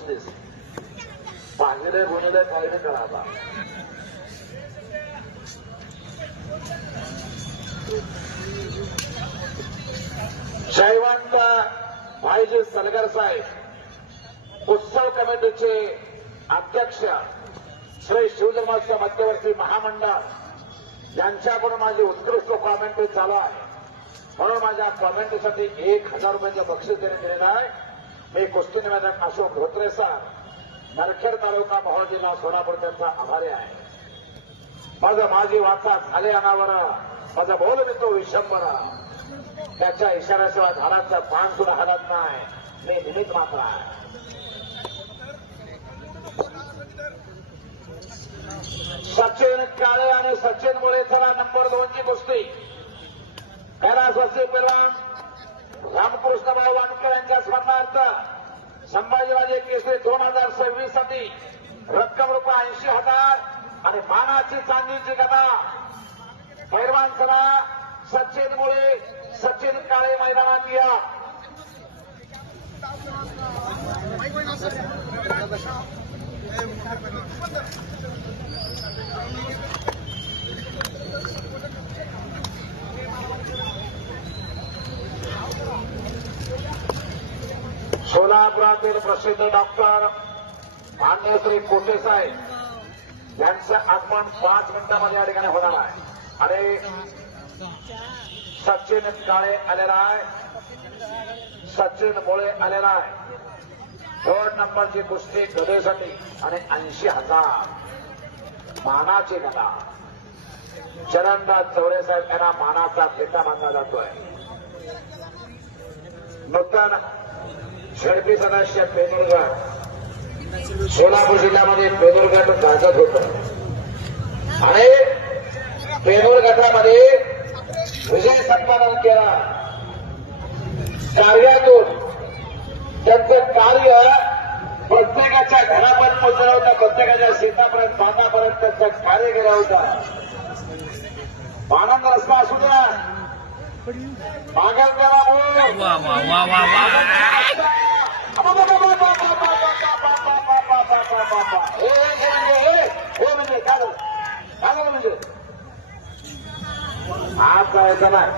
कुस्तीस पाहिलं गुणिलं काही नाही करा. जयवंत भाईजी सलगर साहेब उत्सव कमिटीचे अध्यक्ष श्री शिवधर्माच्या मध्यवर्ती महामंडळ यांच्याकडून माझी उत्कृष्ट कॉमेंट्री चालू आहे. म्हणून माझ्या कॉमेंट्रीसाठी 1000 रुपयाचं बक्षीस देण्यात दिलेलं आहे. मी कुस्ती निवेदक अशोक धोत्रे सर, नरखेड तालुका मोहोळ जिल्हा सोलापूर त्यांचा आभारी आहे. माझं माझी वाचा झाले अनावर, माझा बोल मी तो विशंबर, त्याच्या इशाऱ्याशिवाय झाडाचं पान सुद्धा हलत नाही, मी निमित्त मात्र आहे. सचिन काळे आणि सचिन मुळे चला नंबर 2 ची कुस्ती. कैलासवासी पैलवान रामकृष्ण भाऊ वानकर यांच्या स्मरणार्थ संभाजीराजे केसरी 2026 साठी रक्कम ₹80,000 आणि मानाची चांदीची गदा. पैलवान चला सचिन मुळे, सचिन काळे मैदानात या. सोलापुरातील प्रसिद्ध डॉक्टर मान्य श्री कोटे साहेब यांचं आगमन 5 मिनिटांमध्ये या ठिकाणी होणार आहे. आणि सचिन काळे आलेला आहे, सचिन मुळे आलेला आहे. 3rd नंबरची कुस्ती गदेसाठी आणि 80,000 मानाची गदा. चरणदास चौरे साहेब यांना मानाचा फेटा मानला जातोय. नूतन झडपी सदस्य पेनूरगड सोलापूर जिल्ह्यामध्ये पेनूर गट गाजत होत आणि पेनूर गटामध्ये विजय संपादन केला. कार्यातून त्यांचं कार्य प्रत्येकाच्या घरापर्यंत पोहोचलं होतं, प्रत्येकाच्या शेतापर्यंत बांधापर्यंत त्यांचं कार्य केलं होतं. आनंद रस्ता असू द्या, मागेल त्याला म्हणजे आज करायचं नाही.